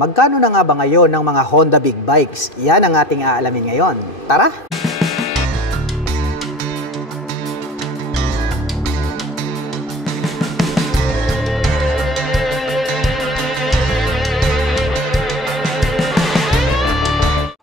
Magkano na nga ba ngayon ng mga Honda Big Bikes? Yan ang ating aalamin ngayon. Tara!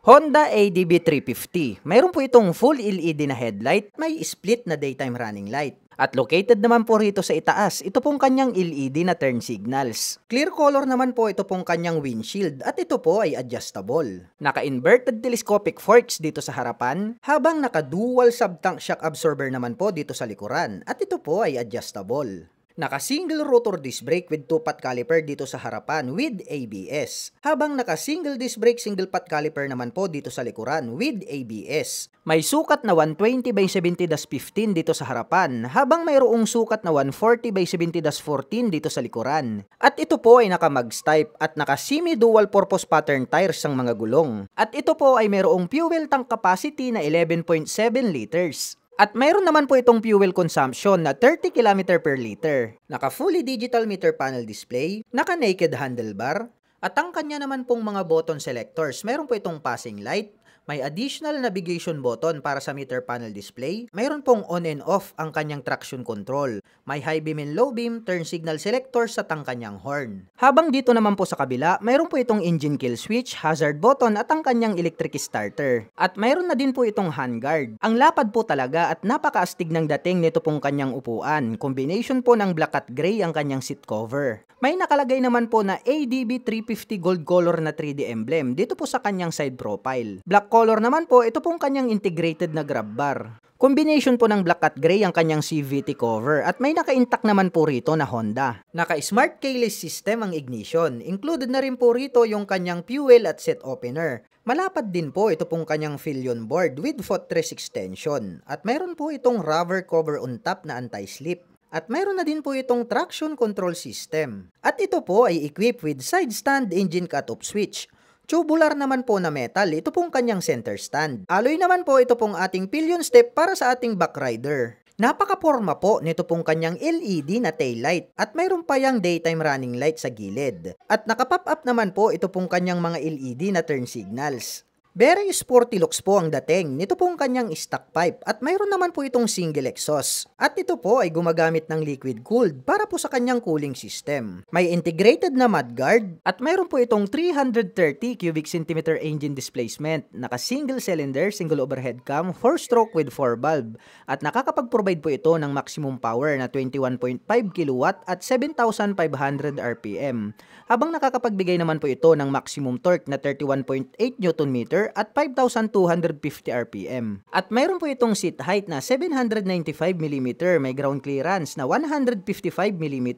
Honda ADB 350. Mayroon po itong full LED na headlight, may split na daytime running light. At located naman po rito sa itaas, ito pong kanyang LED na turn signals. Clear color naman po ito pong kanyang windshield at ito po ay adjustable. Naka-inverted telescopic forks dito sa harapan, habang naka-dual sub-tank shock absorber naman po dito sa likuran at ito po ay adjustable. Naka-single rotor disc brake with 2-pot caliper dito sa harapan with ABS. Habang naka-single disc brake, single pot caliper naman po dito sa likuran with ABS. May sukat na 120/70-15 dito sa harapan, habang mayroong sukat na 140/70-14 dito sa likuran. At ito po ay naka-mags type at naka-semi-dual purpose pattern tires ang mga gulong. At ito po ay mayroong fuel tank capacity na 11.7 liters. At mayroon naman po itong fuel consumption na 30 km per liter. Naka-fully digital meter panel display, naka-naked handlebar, at ang kanya naman pong mga button selectors. Mayroon po itong passing light, may additional navigation button para sa meter panel display, mayroon pong on and off ang kanyang traction control, may high beam and low beam, turn signal selectors at ang kanyang horn. Habang dito naman po sa kabila, mayroon po itong engine kill switch, hazard button at ang kanyang electric starter. At mayroon na din po itong handguard. Ang lapad po talaga at napakaastig ng dating nito pong kanyang upuan. Combination po ng black at gray ang kanyang seat cover. May nakalagay naman po na ADB 350 gold color na 3D emblem dito po sa kanyang side profile. Black color naman po, ito pong kanyang integrated na grab bar. Combination po ng black at gray ang kanyang CVT cover at may naka-intact naman po rito na Honda. Naka-smart keyless system ang ignition. Included na rin po rito yung kanyang fuel at set opener. Malapad din po ito pong kanyang Philion board with footrest extension. At mayroon po itong rubber cover on top na anti-slip. At mayroon na din po itong traction control system. At ito po ay equipped with side stand engine cut-off switch. Tubular naman po na metal, ito pong kanyang center stand. Alloy naman po ito pong ating pillion step para sa ating back rider. Napaka-porma po nito pong kanyang LED na taillight at mayroon pa yang daytime running light sa gilid. At naka-pop up naman po ito pong kanyang mga LED na turn signals. Very sporty looks po ang dating nito pong kanyang stock pipe at mayroon naman po itong single exhaust. At ito po ay gumagamit ng liquid cooled para po sa kanyang cooling system. May integrated na mudguard at mayroon po itong 330 cubic centimeter engine displacement, naka-single cylinder, single overhead cam, 4-stroke with 4 valve at nakakapag-provide po ito ng maximum power na 21.5 kW at 7,500 RPM. Habang nakakapagbigay naman po ito ng maximum torque na 31.8 Nm at 5,250 RPM. At mayroon po itong seat height na 795 mm, may ground clearance na 155 mm,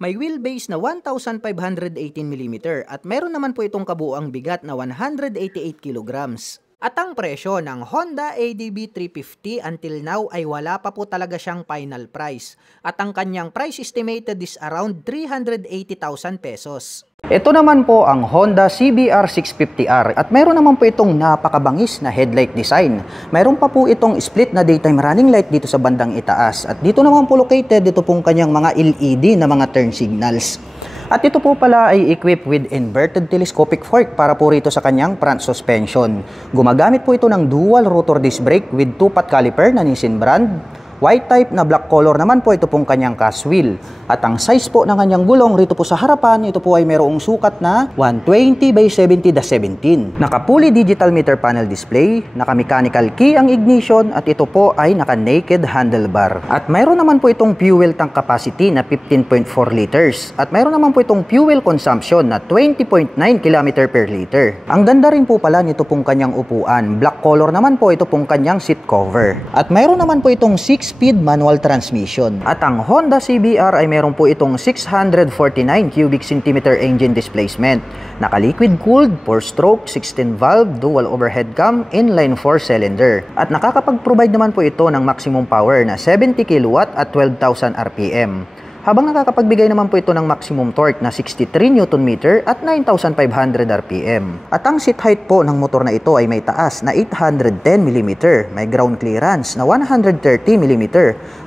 may wheelbase na 1,518 mm at mayroon naman po itong kabuuang bigat na 188 kg. At ang presyo ng Honda ADB 350 until now ay wala pa po talaga siyang final price. At ang kanyang price estimated is around 380,000 pesos. Ito naman po ang Honda CBR 650R at mayroon naman po itong napakabangis na headlight design. Mayroon pa po itong split na daytime running light dito sa bandang itaas. At dito naman po located dito pong kanyang mga LED na mga turn signals. At ito po pala ay equipped with inverted telescopic fork para po rito sa kanyang front suspension. Gumagamit po ito ng dual rotor disc brake with 2-pot caliper na Nissin brand. White type na black color naman po ito pong kanyang cast wheel. At ang size po ng kanyang gulong rito po sa harapan, ito po ay mayroong sukat na 120/70-17. Naka-fully digital meter panel display, naka-mechanical key ang ignition at ito po ay naka-naked handlebar. At mayroon naman po itong fuel tank capacity na 15.4 liters. At mayroon naman po itong fuel consumption na 20.9 km per liter. Ang ganda rin po pala nito pong kanyang upuan. Black color naman po ito pong kanyang seat cover. At mayroon naman po itong 6-speed manual transmission. At ang Honda CBR ay meron po itong 649 cubic centimeter engine displacement. Naka-liquid cooled, 4-stroke, 16-valve, dual overhead cam, inline 4-cylinder. At nakakapag-provide naman po ito ng maximum power na 70 kW at 12,000 RPM. habang nakakapagbigay naman po ito ng maximum torque na 63 Nm at 9,500 RPM. At ang seat height po ng motor na ito ay may taas na 810 mm, may ground clearance na 130 mm,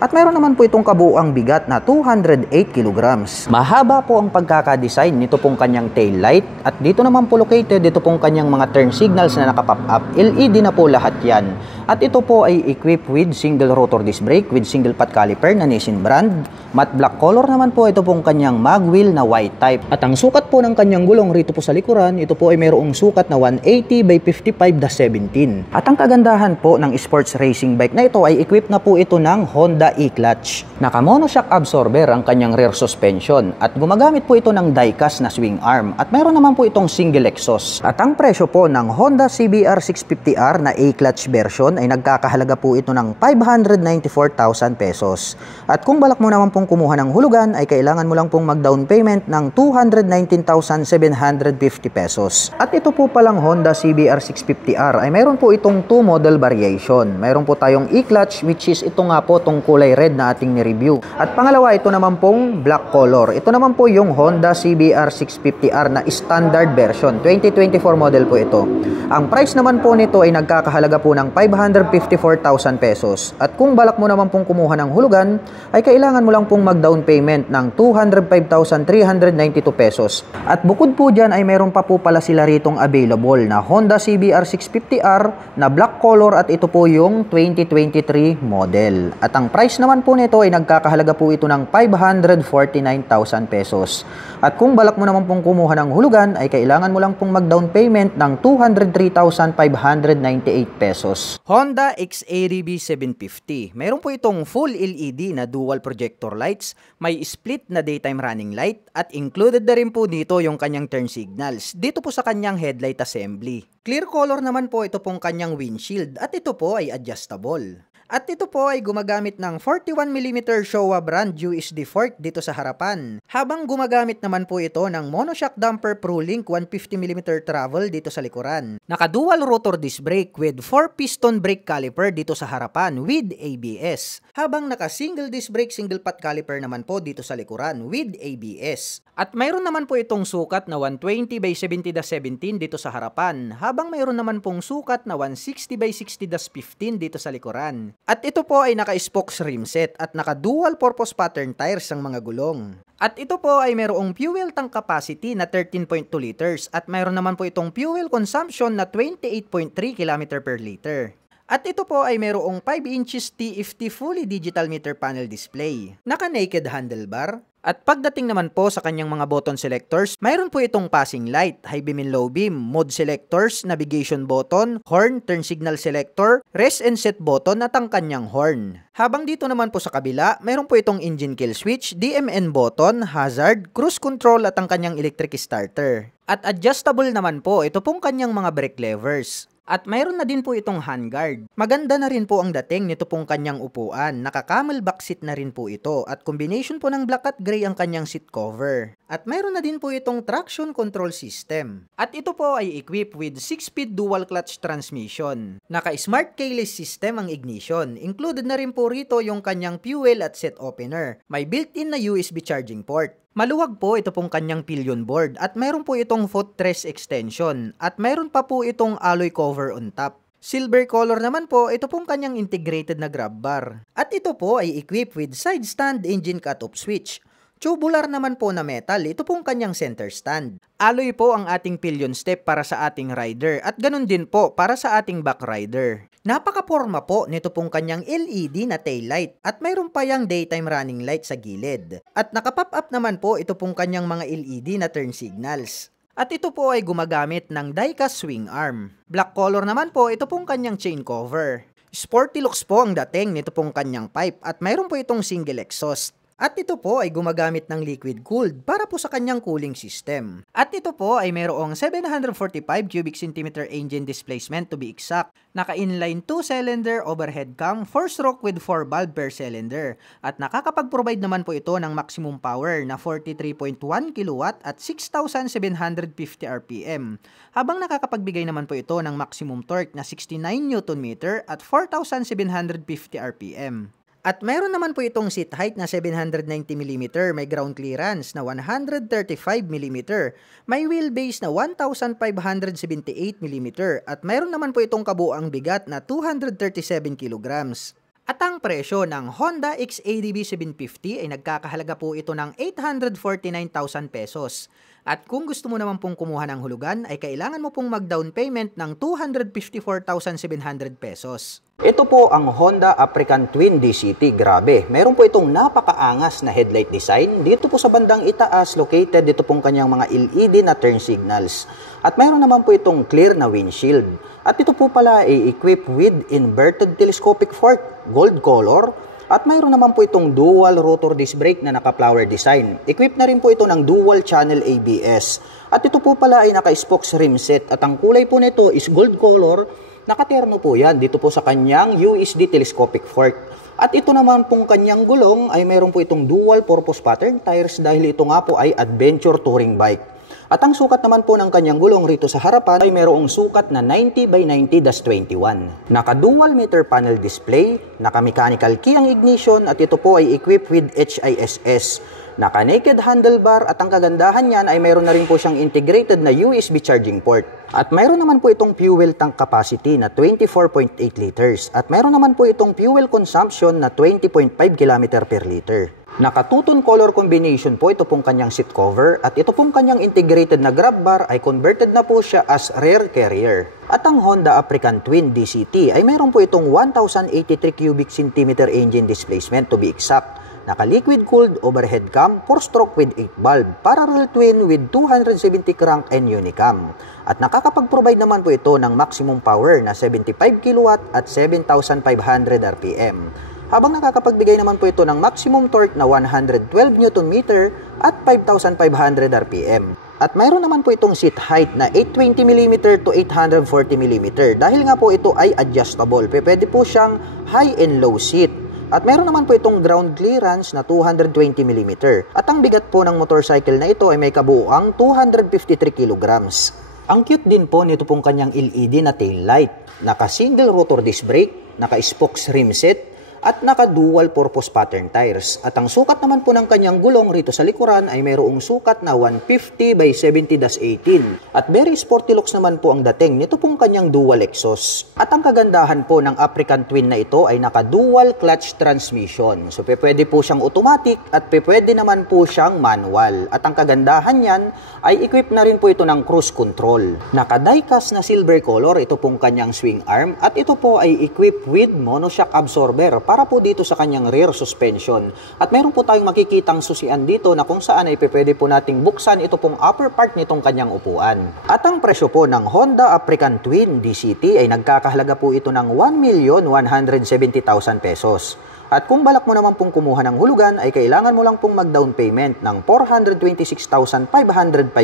at mayroon naman po itong kabuuang bigat na 208 kg. Mahaba po ang pagkakadesign nito pong kanyang tail light, at dito naman po located dito pong kanyang mga turn signals na nakapop up. LED na po lahat yan. At ito po ay equipped with single rotor disc brake with single pot caliper na Nissin brand. Matte black color naman po ito pong kanyang mag wheel na white type. At ang sukat po ng kanyang gulong rito po sa likuran, ito po ay mayroong sukat na 180 by 55/17. At ang kagandahan po ng sports racing bike na ito ay equipped na po ito ng Honda e-clutch. Naka monoshock absorber ang kanyang rear suspension at gumagamit po ito ng die-cast na swing arm, at mayroon naman po itong single exhaust. At ang presyo po ng Honda CBR 650R na e-clutch version ay nagkakahalaga po ito ng 594,000 pesos. At kung balak mo naman pong kumuha ng hulugan, ay kailangan mo lang pong mag-down payment ng 219,750 pesos. At ito po palang Honda CBR 650R ay mayroon po itong 2 model variation. Mayroon po tayong e-clutch, which is ito nga po itong kulay red na ating ni-review. At pangalawa, ito naman pong black color. Ito naman po yung Honda CBR 650R na standard version. 2024 model po ito. Ang price naman po nito ay nagkakahalaga po ng 554,000 pesos. At kung balak mo naman pong kumuha ng hulugan, ay kailangan mo lang pong mag-down payment ng 205,392 pesos. At bukod po dyan ay meron pa po pala sila ritong available na Honda CBR 650R na black color, at ito po yung 2023 model. At ang price naman po nito ay nagkakahalaga po ito ng 549,000 pesos. At kung balak mo naman pong kumuha ng hulugan, ay kailangan mo lang pong mag-down payment ng 203,598 pesos. Honda XADB 750. Mayroon po itong full LED na dual projector lights, may split na daytime running light, at included na rin po dito yung kanyang turn signals dito po sa kanyang headlight assembly. Clear color naman po ito pong kanyang windshield, at ito po ay adjustable. At ito po ay gumagamit ng 41mm Showa brand USD fork dito sa harapan. Habang gumagamit naman po ito ng monoshock damper ProLink 150mm travel dito sa likuran. Naka-dual rotor disc brake with 4-piston brake caliper dito sa harapan with ABS. Habang naka-single disc brake single pot caliper naman po dito sa likuran with ABS. At mayroon naman po itong sukat na 120 by 70/17 dito sa harapan. Habang mayroon naman pong sukat na 160 by 60/15 dito sa likuran. At ito po ay naka-spokes rim set at naka-dual purpose pattern tires ang mga gulong. At ito po ay mayroong fuel tank capacity na 13.2 liters at mayroon naman po itong fuel consumption na 28.3 km per liter. At ito po ay mayroong 5 inches TFT fully digital meter panel display, naka-naked handlebar. At pagdating naman po sa kanyang mga button selectors, mayroon po itong passing light, high beam and low beam, mode selectors, navigation button, horn, turn signal selector, rest and set button at ang kanyang horn. Habang dito naman po sa kabila, mayroon po itong engine kill switch, DMN button, hazard, cruise control at ang kanyang electric starter. At adjustable naman po ito pong kanyang mga brake levers. At mayroon na din po itong handguard. Maganda na rin po ang dating nito pong kanyang upuan. Naka-camelback seat na rin po ito. At combination po ng black at gray ang kanyang seat cover. At mayroon na din po itong traction control system. At ito po ay equipped with 6-speed dual clutch transmission. Naka-smart keyless system ang ignition. Included na rin po rito yung kanyang fuel at set opener. May built-in na USB charging port. Maluwag po ito pong kanyang pillion board at mayroon po itong footrest extension at mayroon pa po itong alloy cover on top. Silver color naman po ito pong kanyang integrated na grab bar. At ito po ay equipped with side stand engine cut-off switch. Tubular naman po na metal, ito pong kanyang center stand. Alloy po ang ating pillion step para sa ating rider at ganun din po para sa ating back rider. Napaka-porma po nito pong kanyang LED na taillight at mayroon pa yang daytime running light sa gilid. At nakapop up naman po ito pong kanyang mga LED na turn signals. At ito po ay gumagamit ng die-cast swing arm. Black color naman po ito pong kanyang chain cover. Sporty looks po ang dating nito pong kanyang pipe at mayroon po itong single exhaust. At ito po ay gumagamit ng liquid cooled para po sa kanyang cooling system. At ito po ay mayroong 745 cubic centimeter engine displacement to be exact. Naka-inline 2-cylinder overhead cam, 4-stroke with 4 valve per cylinder. At nakakapag-provide naman po ito ng maximum power na 43.1 kW at 6,750 RPM. Habang nakakapagbigay naman po ito ng maximum torque na 69 Nm at 4,750 RPM. At meron naman po itong seat height na 790mm, may ground clearance na 135mm, may wheelbase na 1578mm, at meron naman po itong kabuuang bigat na 237 kilograms. At ang presyo ng Honda XADV 750 ay nagkakahalaga po ito ng 849,000 pesos. At kung gusto mo naman pong kumuha ng hulugan ay kailangan mo pong mag-down payment ng 254,700 pesos. Ito po ang Honda African Twin DCT. Grabe, meron po itong napakaangas na headlight design. Dito po sa bandang itaas, located dito pong kanyang mga LED na turn signals. At meron naman po itong clear na windshield. At ito po pala ay equipped with inverted telescopic fork, gold color. At mayroon naman po itong dual rotor disc brake na naka-flower design. Equipped na rin po ito ng dual channel ABS. At ito po pala ay naka-spokes rim set. At ang kulay po nito is gold color. Nakaterno po yan dito po sa kanyang USD telescopic fork. At ito naman pong kanyang gulong ay meron po itong dual purpose pattern tires dahil ito nga po ay adventure touring bike. At ang sukat naman po ng kanyang gulong rito sa harapan ay mayroong sukat na 90 by 90-21. Naka-dual meter panel display, naka-mechanical key ang ignition at ito po ay equipped with HISS. Naka-naked handlebar at ang kagandahan niyan ay mayroon na rin po siyang integrated na USB charging port. At mayroon naman po itong fuel tank capacity na 24.8 liters. At mayroon naman po itong fuel consumption na 20.5 km per liter. Naka-two-tone color combination po ito pong kanyang seat cover at ito pong kanyang integrated na grab bar ay converted na po siya as rear carrier. At ang Honda African Twin DCT ay mayroon po itong 1,083 cubic centimeter engine displacement to be exact. Naka-liquid cooled overhead cam, 4-stroke with 8 valve, parallel twin with 270 crank and unicam. At nakakapag-provide naman po ito ng maximum power na 75 kW at 7,500 RPM. Habang nakakapagbigay naman po ito ng maximum torque na 112 Nm at 5,500 RPM. At mayroon naman po itong seat height na 820mm to 840mm dahil nga po ito ay adjustable. Pwede po siyang high and low seat. At mayroon naman po itong ground clearance na 220mm. At ang bigat po ng motorcycle na ito ay may kabuuang 253 kilograms. Ang cute din po nito pong kanyang LED na tail light. Naka-single rotor disc brake, naka-spokes rim set, at naka-dual purpose pattern tires. At ang sukat naman po ng kanyang gulong rito sa likuran ay mayroong sukat na 150 by 70-18. At very sporty looks naman po ang dating nito pong kanyang dual exhaust. At ang kagandahan po ng African Twin na ito ay naka-dual clutch transmission. So pwede po siyang automatic at pwede naman po siyang manual. At ang kagandahan niyan ay equipped na rin po ito ng cruise control. Naka-diecast na silver color ito pong kanyang swing arm at ito po ay equipped with monoshock absorber para po dito sa kanyang rear suspension. At meron po tayong makikitang susian dito na kung saan ay pwede po nating buksan ito pong upper part nitong kanyang upuan. At ang presyo po ng Honda African Twin DCT ay nagkakahalaga po ito ng 1,170,000 pesos. At kung balak mo naman pong kumuha ng hulugan ay kailangan mo lang pong mag-down payment ng 426,505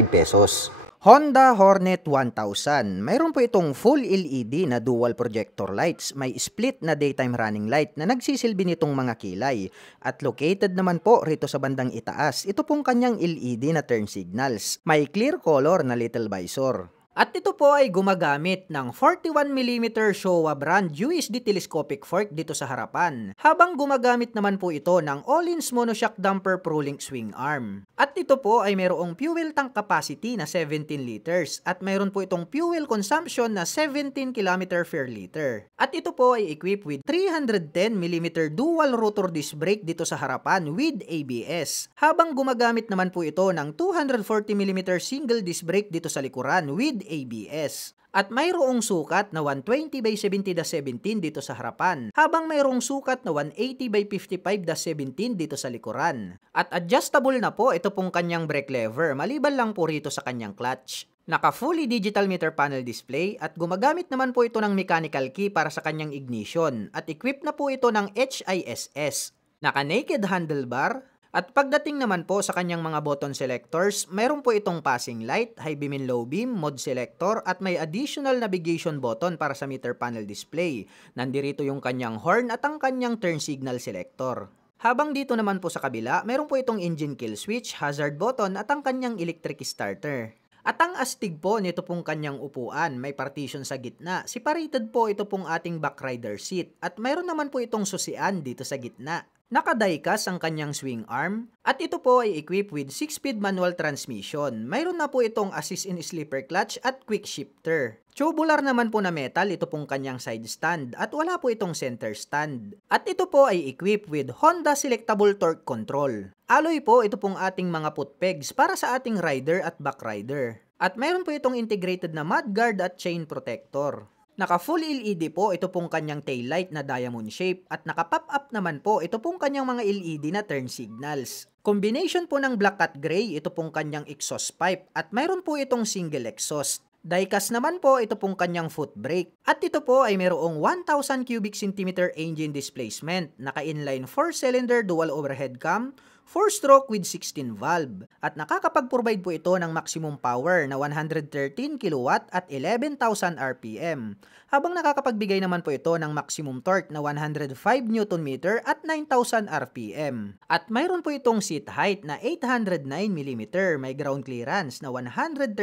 pesos. Honda Hornet 1000. Mayroon po itong full LED na dual projector lights. May split na daytime running light na nagsisilbi nitong mga kilay. At located naman po rito sa bandang itaas, ito pong kanyang LED na turn signals. May clear color na little visor. At ito po ay gumagamit ng 41mm Showa brand USD telescopic fork dito sa harapan. Habang gumagamit naman po ito ng Öhlins monoshock damper ProLink swing arm. At ito po ay mayroong fuel tank capacity na 17 liters at mayroon po itong fuel consumption na 17 km per liter. At ito po ay equipped with 310mm dual rotor disc brake dito sa harapan with ABS. Habang gumagamit naman po ito ng 240mm single disc brake dito sa likuran with ABS. At mayroong sukat na 120 by 70-17 dito sa harapan, habang mayroong sukat na 180 by 55-17 dito sa likuran. At adjustable na po ito pong kanyang brake lever, maliban lang po rito sa kanyang clutch. Naka-fully digital meter panel display at gumagamit naman po ito ng mechanical key para sa kanyang ignition at equipped na po ito ng HISS. Naka-naked handlebar. At pagdating naman po sa kanyang mga button selectors, mayroon po itong passing light, high beam and low beam, mode selector, at may additional navigation button para sa meter panel display. Nandirito yung kanyang horn at ang kanyang turn signal selector. Habang dito naman po sa kabila, mayroon po itong engine kill switch, hazard button, at ang kanyang electric starter. At ang astig po nito pong kanyang upuan, may partition sa gitna. Separated po ito pong ating backrider seat at mayroon naman po itong susian dito sa gitna. Naka-diecast ang kanyang swing arm at ito po ay equipped with 6-speed manual transmission. Mayroon na po itong assist in sleeper clutch at quick shifter. Tubular naman po na metal ito pong kanyang side stand at wala po itong center stand. At ito po ay equipped with Honda Selectable Torque Control. Alloy po ito pong ating mga foot pegs para sa ating rider at backrider. At mayroon po itong integrated na mudguard at chain protector. Naka full LED po ito pong kanyang taillight na diamond shape at naka pop up naman po ito pong kanyang mga LED na turn signals. Combination po ng black at gray ito pong kanyang exhaust pipe at mayroon po itong single exhaust. Diecast naman po ito pong kanyang foot brake. At ito po ay mayroong 1000 cubic centimeter engine displacement, naka-inline 4-cylinder dual overhead cam, 4-stroke with 16 valve. At nakakapag-provide po ito ng maximum power na 113 kW at 11,000 RPM. Habang nakakapagbigay naman po ito ng maximum torque na 105 Nm at 9,000 RPM. At mayroon po itong seat height na 809 mm, may ground clearance na 134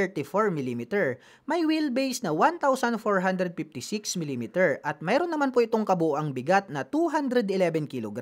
mm, may wheelbase na 1,456 mm at mayroon naman po itong kabuuang bigat na 211 kg.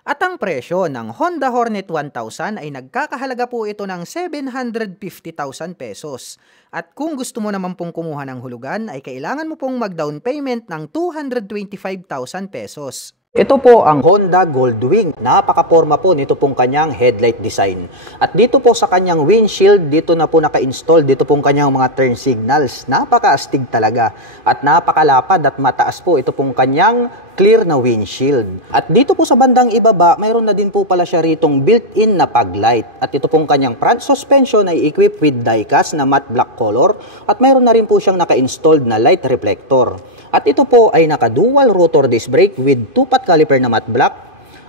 At ang presyo ng Honda Hornet 1000 ay nagkakahalaga po ito ng 750,000 pesos. At kung gusto mo naman pong kumuha ng hulugan ay kailangan mo pong mag-down payment ng 225,000 pesos. Ito po ang Honda Goldwing. Napaka-porma po nito pong kanyang headlight design. At dito po sa kanyang windshield, dito na po naka-install dito pong kanyang mga turn signals. Napaka-astig talaga. At napakalapad at mataas po ito pong kanyang clear na windshield. At dito po sa bandang ibaba, mayroon na din po pala siya ritong built-in na fog light. At ito pong kanyang front suspension ay equipped with diecast na matte black color. At mayroon na rin po siyang naka-installed na light reflector. At ito po ay naka-dual rotor disc brake with 2-pot caliper na matte black.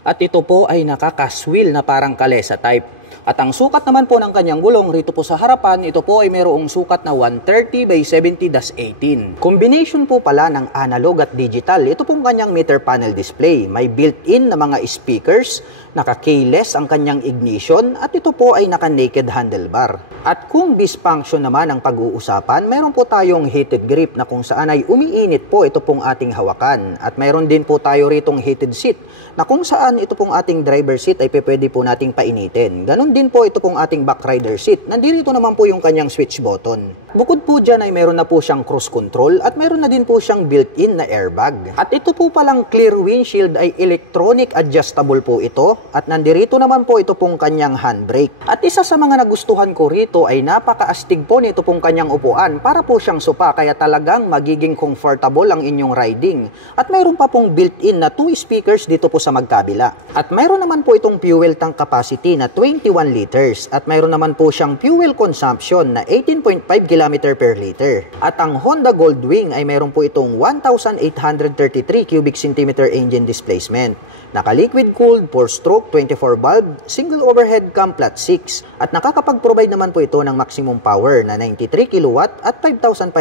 At ito po ay naka-cast-wheel na parang kalesa type. At ang sukat naman po ng kanyang gulong rito po sa harapan, ito po ay mayroong sukat na 130 by 70-18. Combination po pala ng analog at digital. Ito pong kanyang meter panel display. May built-in na mga speakers, naka-keyless ang kanyang ignition, at ito po ay naka-naked handlebar. At kung dysfunction naman ang pag-uusapan, mayroon po tayong heated grip na kung saan ay umiinit po ito pong ating hawakan. At mayroon din po tayo ritong heated seat na kung saan ito pong ating driver seat ay pwede po nating painitin. Ganon din po ito pong ating backrider seat. Nandito naman po yung kanyang switch button. Bukod po dyan ay meron na po siyang cruise control at meron na din po siyang built-in na airbag. At ito po palang clear windshield ay electronic adjustable po ito at nandito naman po ito pong kanyang handbrake. At isa sa mga nagustuhan ko rito ay napakaastig po nito pong kanyang upuan para po siyang sopa kaya talagang magiging comfortable ang inyong riding. At mayroon pa pong built-in na 2 speakers dito po sa magkabila. At mayroon naman po itong fuel tank capacity na 21 liters at mayroon naman po siyang fuel consumption na 18.5 km per liter. At ang Honda Goldwing ay mayroon po itong 1,833 cubic centimeter engine displacement. Naka-liquid cooled, 4-stroke, 24 valve, single overhead cam flat 6 at nakakapag-provide naman po ito ng maximum power na 93 kW at 5,500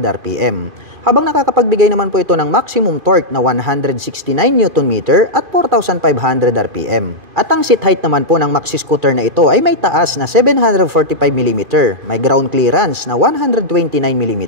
RPM. Habang nakakapagbigay naman po ito ng maximum torque na 169 Nm at 4,500 RPM. At ang seat height naman po ng maxi scooter na ito ay may taas na 745 mm, may ground clearance na 129 mm,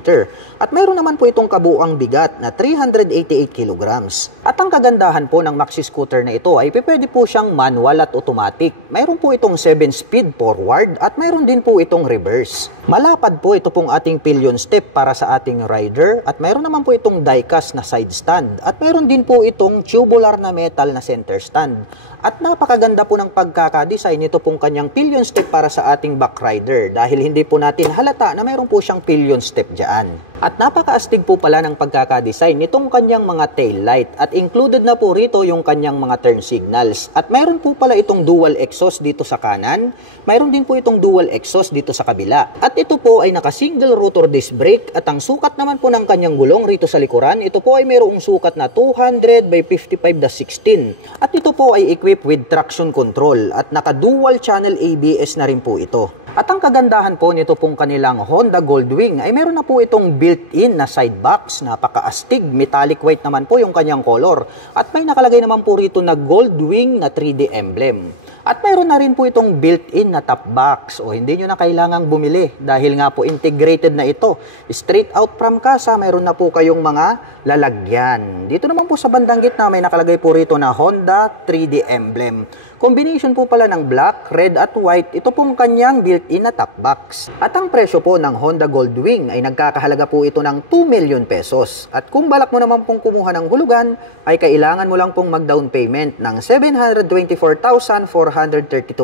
at mayroon naman po itong kabuuang bigat na 388 kg. At ang kagandahan po ng maxi scooter na ito ay pwede po siyang manual at automatic. Mayroon po itong 7-speed forward at mayroon din po itong reverse. Malapad po ito pong ating pillion step para sa ating rider at mayroon naman po itong diecast na side stand at mayroon din po itong tubular na metal na center stand. At napakaganda po ng pagkakadesign nito pong kanyang pillion step para sa ating backrider dahil hindi po natin halata na mayroon po siyang pillion step dyan. At napakaastig po pala ng pagkakadesign nitong kanyang mga tail light at included na po rito yung kanyang mga turn signals. At mayroon po pala itong dual exhaust dito sa kanan, mayroon din po itong dual exhaust dito sa kabila. At ito po ay naka-single rotor disc brake at ang sukat naman po ng kanyang gulong rito sa likuran, ito po ay mayroong sukat na 200 by 55-16. At ito po ay equipped with traction control at naka-dual channel ABS na rin po ito. At ang kagandahan po nito pong kanilang Honda Goldwing ay meron na po itong built-in na side box, napaka-astig, metallic white naman po yung kanyang color. At may nakalagay naman po rito na Goldwing na 3D emblem. At mayroon na rin po itong built-in na top box o hindi nyo na kailangang bumili dahil nga po integrated na ito. Straight out from casa, mayroon na po kayong mga lalagyan. Dito naman po sa bandang gitna may nakalagay po rito na Honda 3D emblem. Combination po pala ng black, red at white, ito pong kanyang built-in na top box. At ang presyo po ng Honda Goldwing ay nagkakahalaga po ito ng 2 million pesos. At kung balak mo naman pong kumuha ng hulugan, ay kailangan mo lang pong mag-down payment ng 724,432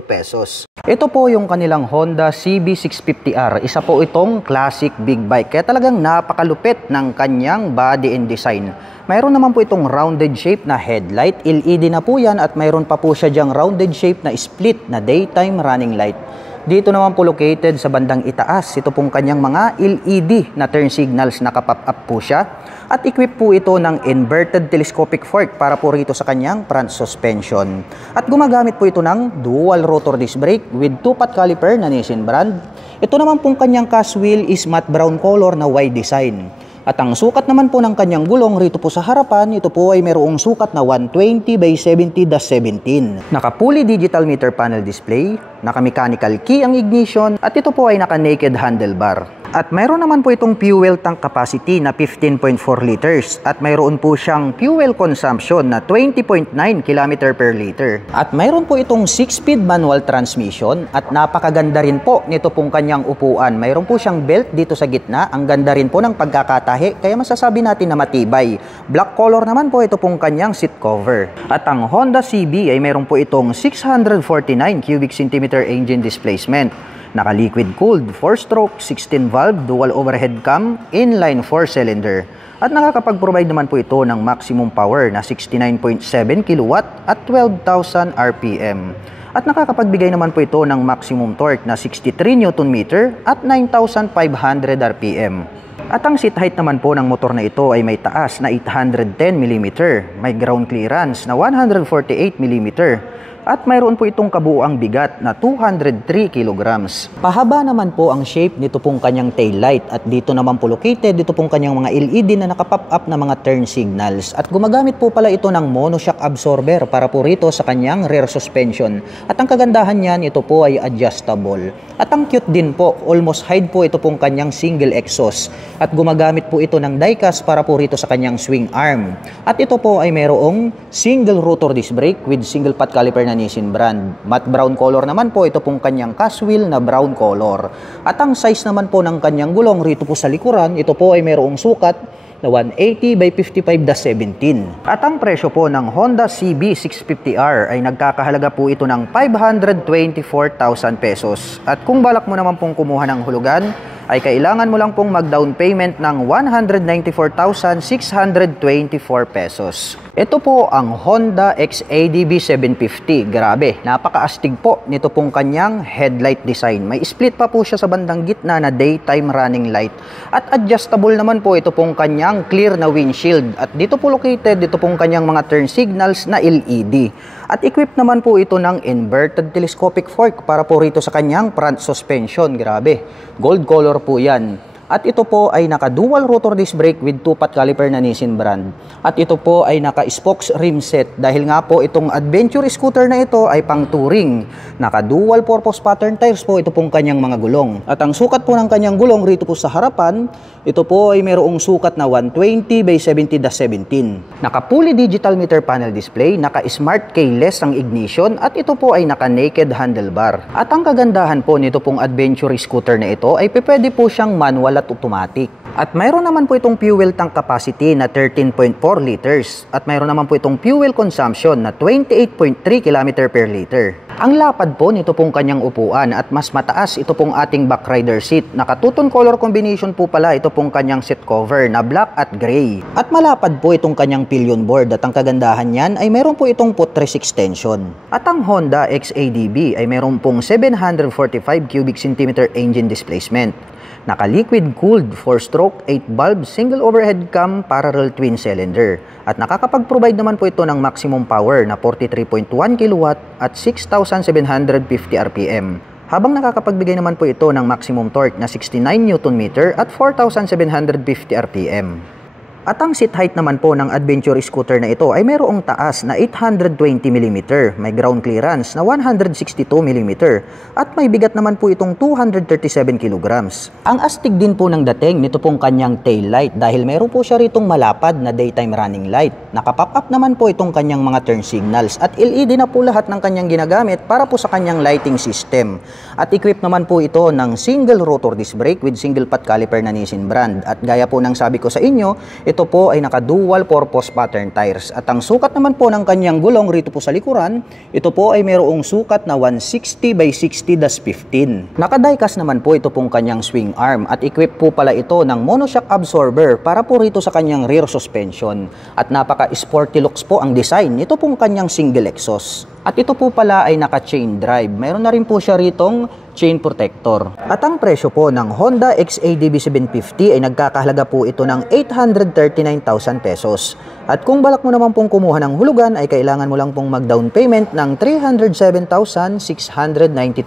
pesos. Ito po yung kanilang Honda CB650R. Isa po itong classic big bike. Kaya talagang napakalupit ng kanyang body and design. Mayroon naman po itong rounded shape na headlight. LED na po yan at mayroon pa po siya dyang rounded shape na split na daytime running light. Dito naman po located sa bandang itaas. Ito pong kanyang mga LED na turn signals, naka-pop up po siya. At equip po ito ng inverted telescopic fork para po rito sa kanyang front suspension. At gumagamit po ito ng dual rotor disc brake with 2-pot caliper na Nissin brand. Ito naman pong kanyang cast wheel is matte brown color na Y design. At ang sukat naman po ng kanyang gulong rito po sa harapan, ito po ay mayroong sukat na 120 by 70-17. Naka-fully digital meter panel display, naka-mechanical key ang ignition, at ito po ay naka-naked handlebar. At mayroon naman po itong fuel tank capacity na 15.4 liters at mayroon po siyang fuel consumption na 20.9 km per liter. At mayroon po itong 6-speed manual transmission at napakaganda rin po nito pong kanyang upuan. Mayroon po siyang belt dito sa gitna. Ang ganda rin po ng pagkakatahi kaya masasabi natin na matibay. Black color naman po ito pong kanyang seat cover. At ang Honda CB ay mayroon po itong 649 cubic centimeter engine displacement. Naka-liquid cooled, 4-stroke, 16-valve, dual overhead cam, inline 4-cylinder. At nakakapag-provide naman po ito ng maximum power na 69.7 kW at 12,000 RPM. At nakakapagbigay naman po ito ng maximum torque na 63 Nm at 9,500 RPM. At ang seat height naman po ng motor na ito ay may taas na 810 mm, may ground clearance na 148 mm, at mayroon po itong kabuuang bigat na 203 kilograms. Pahaba naman po ang shape nito pong kanyang taillight at dito naman po located dito pong kanyang mga LED na nakapop up na mga turn signals. At gumagamit po pala ito ng monoshock absorber para po rito sa kanyang rear suspension. At ang kagandahan niyan, ito po ay adjustable. At ang cute din po, almost hide po ito pong kanyang single exhaust. At gumagamit po ito ng diecast para po rito sa kanyang swing arm. At ito po ay mayroong single rotor disc brake with single pot caliper na Nissin brand. Matte brown color naman po ito pong kanyang cast wheel na brown color. At ang size naman po ng kanyang gulong rito po sa likuran, ito po ay mayroong sukat na 180 by 55-17. At ang presyo po ng Honda CB650R ay nagkakahalaga po ito ng 524,000 pesos. At kung balak mo naman pong kumuha ng hulugan, ay kailangan mo lang pong mag-down payment ng 194,624 pesos. Ito po ang Honda XADV 750. Grabe, napakaastig po nito pong kanyang headlight design. May split pa po siya sa bandang gitna na daytime running light. At adjustable naman po ito pong kanyang clear na windshield. At dito po located dito pong kanyang mga turn signals na LED. At equipped naman po ito ng inverted telescopic fork para po rito sa kanyang front suspension. Grabe, gold color po yan. At ito po ay naka-dual rotor disc brake with 2-pot caliper na Nissin brand. At ito po ay naka-spokes rim set dahil nga po itong adventure scooter na ito ay pang touring. Naka-dual purpose pattern tires po ito pong kanyang mga gulong. At ang sukat po ng kanyang gulong rito po sa harapan, ito po ay mayroong sukat na 120 by 70-17. Naka-fully digital meter panel display, naka-smart keyless ang ignition, at ito po ay naka-naked handlebar. At ang kagandahan po nito pong adventure scooter na ito ay pwede po siyang manual at automatic. At mayroon naman po itong fuel tank capacity na 13.4 liters. At mayroon naman po itong fuel consumption na 28.3 km per liter. Ang lapad po nito pong kanyang upuan at mas mataas ito pong ating back rider seat. Naka-two-tone color combination po pala ito pong kanyang seat cover na black at gray. At malapad po itong kanyang pillion board at ang kagandahan niyan ay meron po itong footrest extension. At ang Honda XADV ay meron pong 745 cubic centimeter engine displacement. Naka-liquid cooled 4-stroke 8-valve single overhead cam parallel twin cylinder. At nakakapag-provide naman po ito ng maximum power na 43.1 kW at 6,750 RPM. Habang nakakapagbigay naman po ito ng maximum torque na 69 Nm at 4,750 RPM. At ang seat height naman po ng adventure scooter na ito ay mayroong taas na 820mm, may ground clearance na 162mm, at may bigat naman po itong 237kg. Ang astig din po ng dating nito pong kanyang tail light dahil mayroon po siya ritong malapad na daytime running light. Naka-pop up naman po itong kanyang mga turn signals at LED na po lahat ng kanyang ginagamit para po sa kanyang lighting system. At equipped naman po ito ng single rotor disc brake with single pot caliper na Nissin brand. At gaya po ng sabi ko sa inyo, ito po ay naka-dual purpose pattern tires. At ang sukat naman po ng kanyang gulong rito po sa likuran, ito po ay mayroong sukat na 160 by 60-15. Naka-diecast naman po ito pong kanyang swing arm at equipped po pala ito ng monoshock absorber para po rito sa kanyang rear suspension. At napaka-sporty looks po ang design nito pong kanyang single exhaust. At ito po pala ay naka-chain drive. Mayroon na rin po siya ritong chain protector. At ang presyo po ng Honda XADV 750 ay nagkakahalaga po ito ng 839,000 pesos. At kung balak mo naman pong kumuha ng hulugan ay kailangan mo lang pong mag-down payment ng 307,692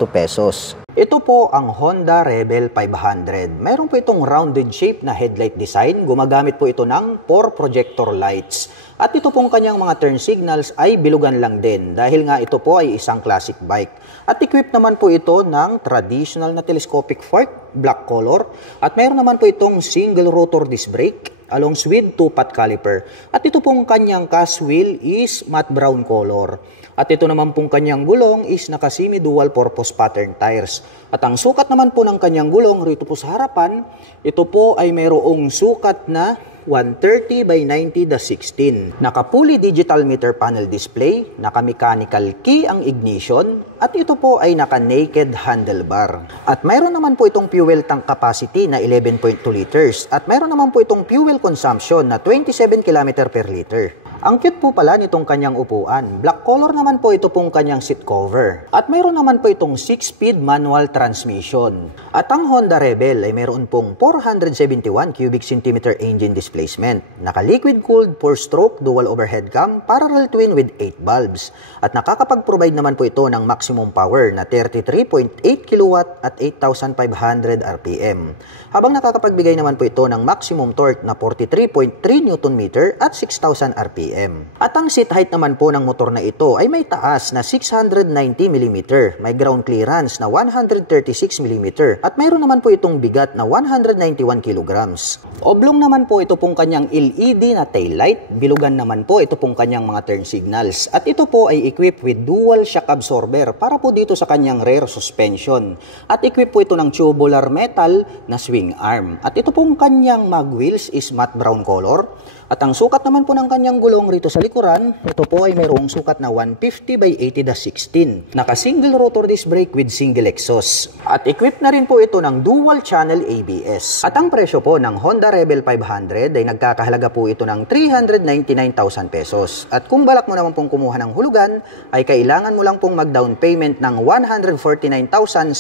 pesos. Ito po ang Honda Rebel 500. Mayroon po itong rounded shape na headlight design. Gumagamit po ito ng 4 projector lights. At ito pong kanyang mga turn signals ay bilugan lang din dahil nga ito po ay isang classic bike. At equipped naman po ito ng traditional na telescopic fork, black color. At mayroon naman po itong single rotor disc brake along with 2-pot caliper. At ito pong kanyang cast wheel is matte brown color. At ito naman pong kanyang gulong is naka-semi dual purpose pattern tires. At ang sukat naman po ng kanyang gulong rito po sa harapan, ito po ay mayroong sukat na 130 by 90-16. Naka-fully digital meter panel display, naka-mechanical key ang ignition, at ito po ay naka-naked handlebar. At mayroon naman po itong fuel tank capacity na 11.2 liters at mayroon naman po itong fuel consumption na 27 km per liter. Ang cute po pala nitong kanyang upuan. Black color naman po ito pong kanyang seat cover. At mayroon naman po itong 6-speed manual transmission. At ang Honda Rebel ay mayroon pong 471 cubic centimeter engine displacement. Naka-liquid cooled 4-stroke dual overhead cam parallel twin with 8 bulbs. At nakakapag-provide naman po ito ng maximum power na 33.8 kW at 8,500 RPM. Habang nakakapagbigay naman po ito ng maximum torque na 43.3 Nm at 6,000 RPM. At ang seat height naman po ng motor na ito ay may taas na 690mm, may ground clearance na 136mm, at mayroon naman po itong bigat na 191 kg. Oblong naman po ito pong kanyang LED na tail light, bilugan naman po ito pong kanyang mga turn signals, at ito po ay equipped with dual shock absorber para po dito sa kanyang rear suspension. At equipped po ito ng tubular metal na swing arm. At ito pong kanyang mag wheels is matte brown color. At ang sukat naman po ng kanyang gulong rito sa likuran, ito po ay mayroong sukat na 150 by 80-16. Naka-single rotor disc brake with single exhaust. At equipped na rin po ito ng dual channel ABS. At ang presyo po ng Honda Rebel 500 ay nagkakahalaga po ito ng 399,000 pesos. At kung balak mo naman pong kumuha ng hulugan, ay kailangan mo lang pong mag-down payment ng 149,755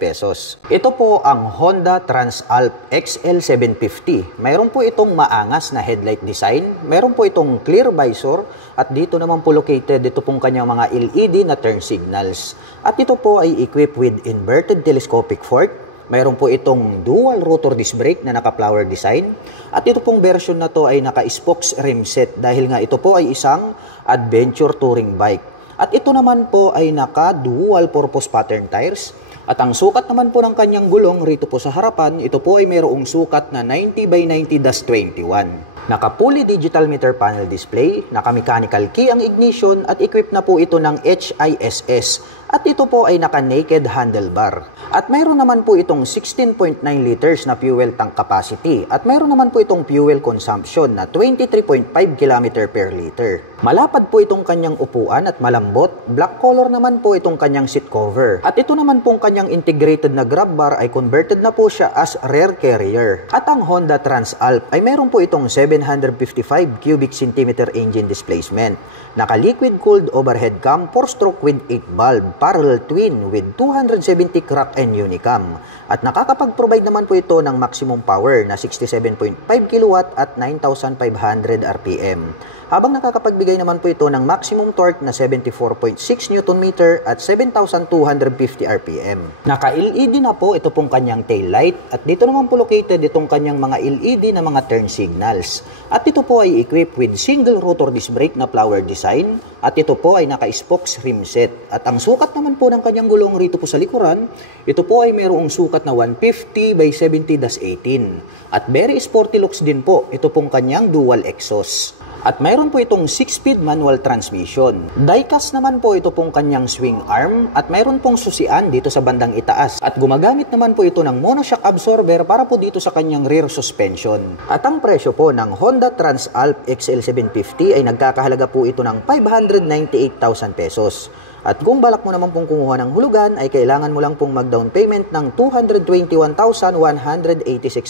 pesos. Ito po ang Honda Transalp XL 750. Mayroon po itong maangas na headlight design. Meron po itong clear visor at dito naman po located ito pong kanyang mga LED na turn signals. At ito po ay equipped with inverted telescopic fork. Mayroon po itong dual rotor disc brake na naka-flower design. At ito pong version na to ay naka-spokes rim set dahil nga ito po ay isang adventure touring bike. At ito naman po ay naka-dual purpose pattern tires. At ang sukat naman po ng kanyang gulong rito po sa harapan, ito po ay mayroong sukat na 90 by 90-21. Naka-fully digital meter panel display, naka-mechanical key ang ignition at equipped na po ito ng HISS. At ito po ay naka-naked handlebar. At mayroon naman po itong 16.9 liters na fuel tank capacity. At mayroon naman po itong fuel consumption na 23.5 km per liter. Malapad po itong kanyang upuan at malambot. Black color naman po itong kanyang seat cover. At ito naman pong kanyang integrated na grab bar ay converted na po siya as rear carrier. At ang Honda Transalp ay mayroon po itong 755 cubic centimeter engine displacement. Naka-liquid cooled overhead cam 4-stroke with 8 bulb. parallel twin with 270 crack and unicam. At nakakapag-provide naman po ito ng maximum power na 67.5 kW at 9,500 RPM. Habang nakakapagbigay naman po ito ng maximum torque na 74.6 Nm at 7,250 RPM. Naka-LED na po ito pong kanyang tail light at dito naman po located itong kanyang mga LED na mga turn signals. At ito po ay equipped with single rotor disc brake na flower design at ito po ay naka-spokes rim set. At ang sukat naman po ng kanyang gulong rito po sa likuran, ito po ay mayroong sukat na 150 by 70-18. At very sporty looks din po ito pong kanyang dual exhaust. At mayroon po itong 6-speed manual transmission. Die-cast naman po ito pong kanyang swing arm at mayroon pong susian dito sa bandang itaas. At gumagamit naman po ito ng monoshock absorber para po dito sa kanyang rear suspension. At ang presyo po ng Honda Transalp XL750 ay nagkakahalaga po ito ng 598,000 pesos. At kung balak mo naman pong kumuha ng hulugan ay kailangan mo lang pong mag-down payment ng 221,186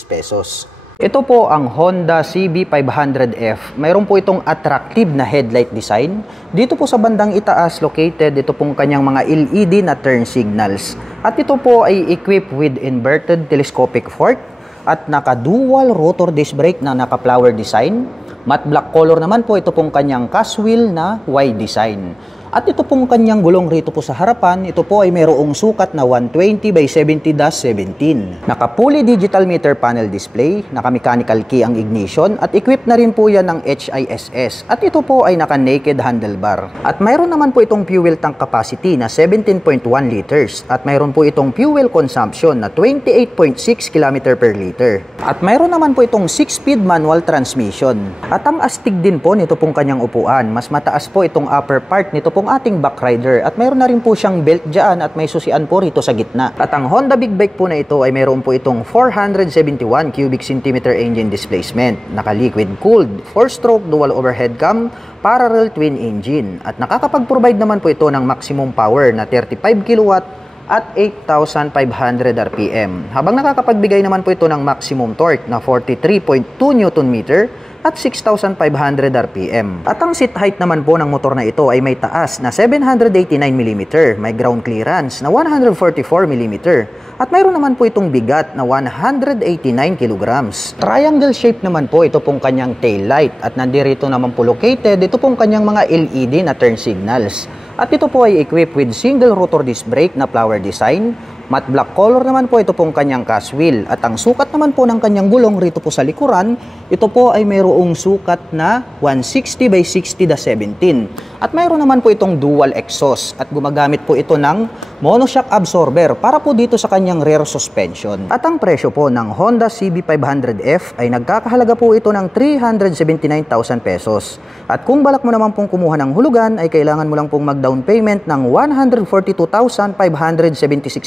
pesos. Ito po ang Honda CB500F. Mayroon po itong attractive na headlight design. Dito po sa bandang itaas located ito pong kanyang mga LED na turn signals. At ito po ay equipped with inverted telescopic fork at naka-dual rotor disc brake na naka-flower design. Matte black color naman po ito pong kanyang cast wheel na Y design. At ito pong kanyang gulong rito po sa harapan, ito po ay mayroong sukat na 120 by 70-17. Naka-fully digital meter panel display, naka-mechanical key ang ignition, at equipped na rin po yan ng HISS. At ito po ay naka-naked handlebar. At mayroon naman po itong fuel tank capacity na 17.1 liters. At mayroon po itong fuel consumption na 28.6 km per liter. At mayroon naman po itong 6-speed manual transmission. At ang astig din po nito pong kanyang upuan, mas mataas po itong upper part nito pong ating back rider at mayroon na rin po siyang belt dyan at may susian po rito sa gitna. At ang Honda Big Bike po na ito ay mayroon po itong 471 cubic centimeter engine displacement, naka-liquid cooled, 4-stroke dual overhead cam, parallel twin engine at nakakapag-provide naman po ito ng maximum power na 35 kW at 8,500 RPM. Habang nakakapagbigay naman po ito ng maximum torque na 43.2 Nm at 6,500 RPM. At ang seat height naman po ng motor na ito ay may taas na 789 mm, may ground clearance na 144 mm, at mayroon naman po itong bigat na 189 kg. Triangle shape naman po ito pong kanyang tail light at nandirito naman po located ito pong kanyang mga LED na turn signals. At ito po ay equipped with single rotor disc brake na flower design. Matte black color naman po ito pong kanyang cast wheel. At ang sukat naman po ng kanyang gulong rito po sa likuran, ito po ay mayroong sukat na 160 by 60-17. At mayroon naman po itong dual exhaust at gumagamit po ito ng monoshock absorber para po dito sa kanyang rear suspension. At ang presyo po ng Honda CB500F ay nagkakahalaga po ito ng 379,000 pesos. At kung balak mo naman pong kumuha ng hulugan ay kailangan mo lang pong mag-down payment ng 142,576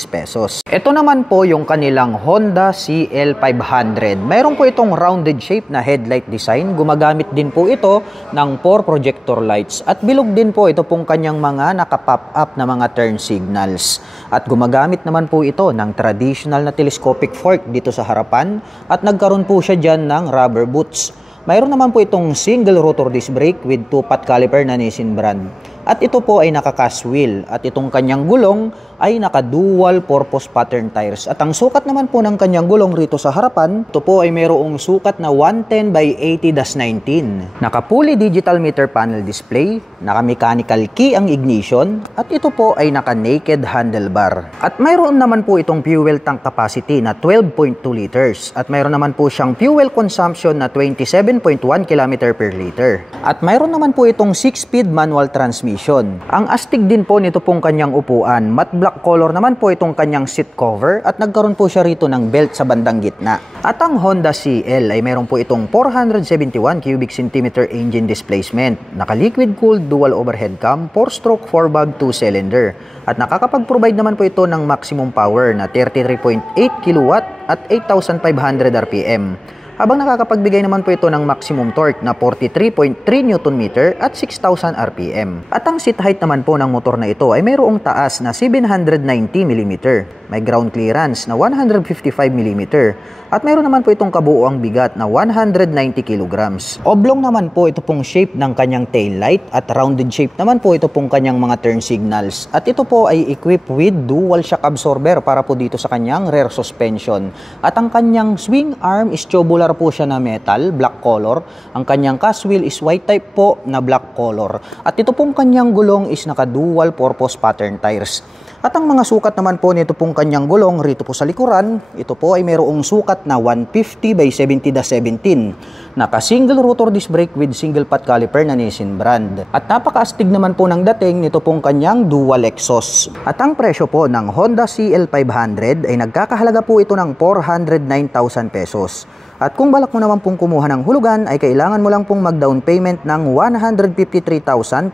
pesos. Ito naman po yung kanilang Honda CL500. Mayroon po itong rounded shape na headlight design. Gumagamit din po ito ng 4 projector lights. At bilog din po ito pong kanyang mga naka-pop up na mga turn signals. At gumagamit naman po ito ng traditional na telescopic fork dito sa harapan. At nagkaroon po siya dyan ng rubber boots. Mayroon naman po itong single rotor disc brake with 2-pot caliper na Nissin brand. At ito po ay naka-cast wheel at itong kanyang gulong ay naka-dual purpose pattern tires. At ang sukat naman po ng kanyang gulong rito sa harapan, ito po ay mayroong sukat na 110 by 80-19. Naka-fully digital meter panel display, naka-mechanical key ang ignition, at ito po ay naka-naked handlebar. At mayroon naman po itong fuel tank capacity na 12.2 liters at mayroon naman po siyang fuel consumption na 27.1 km per liter. At mayroon naman po itong 6-speed manual transmission. Ang astig din po nito pong kanyang upuan, matte black color naman po itong kanyang seat cover at nagkaroon po siya rito ng belt sa bandang gitna. At ang Honda CL ay mayroon po itong 471 cubic centimeter engine displacement, naka-liquid cooled dual overhead cam, 4-stroke 4-valve 2-cylinder. At nakakapag-provide naman po ito ng maximum power na 33.8 kW at 8,500 RPM. Habang nakakapagbigay naman po ito ng maximum torque na 43.3 Nm at 6,000 RPM. At ang seat height naman po ng motor na ito ay mayroong taas na 790 mm, may ground clearance na 155mm at mayroon naman po itong kabuuang bigat na 190 kilograms. Oblong naman po ito pong shape ng kanyang tail light at rounded shape naman po ito pong kanyang mga turn signals. At ito po ay equipped with dual shock absorber para po dito sa kanyang rear suspension. At ang kanyang swing arm is tubular po siya na metal, black color. Ang kanyang cast wheel is white type po na black color. At ito pong kanyang gulong is naka dual purpose pattern tires. At ang mga sukat naman po nito pong kanyang gulong rito po sa likuran, ito po ay mayroong sukat na 150 by 70/17. Naka single rotor disc brake with single pot caliper na Nissin brand. At napakaastig naman po ng dating nito pong kanyang dual exhaust. At ang presyo po ng Honda CL500 ay nagkakahalaga po ito ng 409,000 pesos. At kung balak mo naman pong kumuha ng hulugan ay kailangan mo lang pong mag-down payment ng 153,345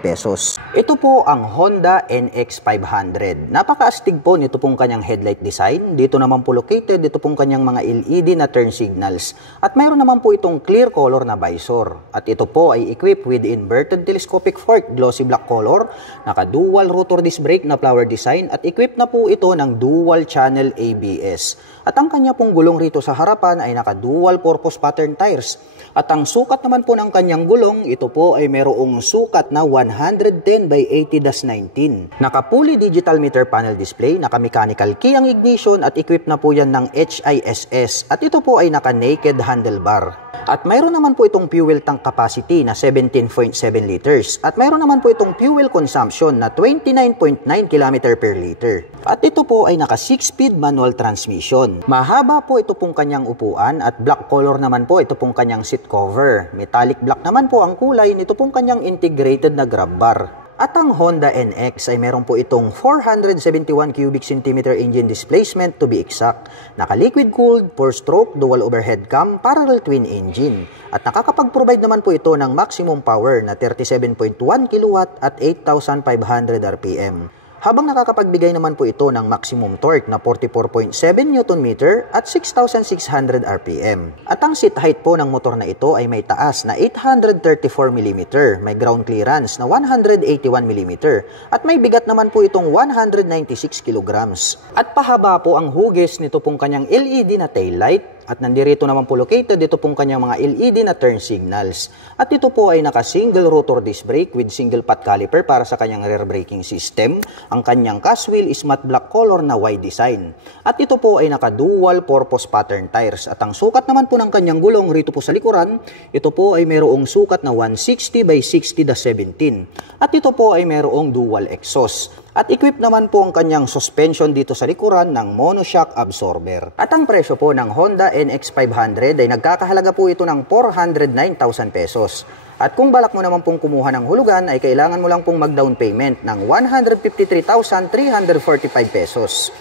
pesos. Ito po ang Honda NX500. Napakaastig po nito pong kanyang headlight design. Dito naman po located dito pong kanyang mga LED na turn signals. At mayroon naman po itong clear color na visor. At ito po ay equipped with inverted telescopic fork, glossy black color, naka dual rotor disc brake na flower design at equipped na po ito ng dual channel ABS. At ang kanya pong gulong rito sa harapan ay naka dual purpose pattern tires. At ang sukat naman po ng kanyang gulong, ito po ay mayroong sukat na 110 by 80/19. Naka fully digital meter panel display, naka mechanical key ang ignition at equipped na po yan ng HISS. At ito po ay naka naked handlebar. At mayroon naman po itong fuel tank capacity na 17.7 liters. At mayroon naman po itong fuel consumption na 29.9 km per liter. At ito po ay naka 6-speed manual transmission. Mahaba po ito pong kanyang upuan at black color naman po ito pong kanyang seat cover. Metallic black naman po ang kulay nito pong kanyang integrated na grab bar. At ang Honda NX ay meron po itong 471 cubic centimeter engine displacement to be exact. Naka-liquid cooled, 4-stroke, dual overhead cam, parallel twin engine. At nakakapag-provide naman po ito ng maximum power na 37.1 kW at 8,500 RPM. Habang nakakapagbigay naman po ito ng maximum torque na 44.7 Nm at 6,600 RPM. At ang seat height po ng motor na ito ay may taas na 834mm, may ground clearance na 181mm, at may bigat naman po itong 196 kg. At pahaba po ang hugis nito pong kanyang LED na tail light. At nandirito naman po located dito pong kanyang mga LED na turn signals. At ito po ay naka single rotor disc brake with single pot caliper para sa kanyang rear braking system. Ang kanyang cast wheel is matte black color na wide design. At ito po ay naka dual purpose pattern tires. At ang sukat naman po ng kanyang gulong rito po sa likuran, ito po ay mayroong sukat na 160 by 60/17. At ito po ay mayroong dual exhaust. At equipped naman po ang kanyang suspension dito sa likuran ng monoshock absorber. At ang presyo po ng Honda NX500 ay nagkakahalaga po ito ng 409,000 pesos. At kung balak mo naman pong kumuha ng hulugan ay kailangan mo lang pong mag-down payment ng 153,345 pesos.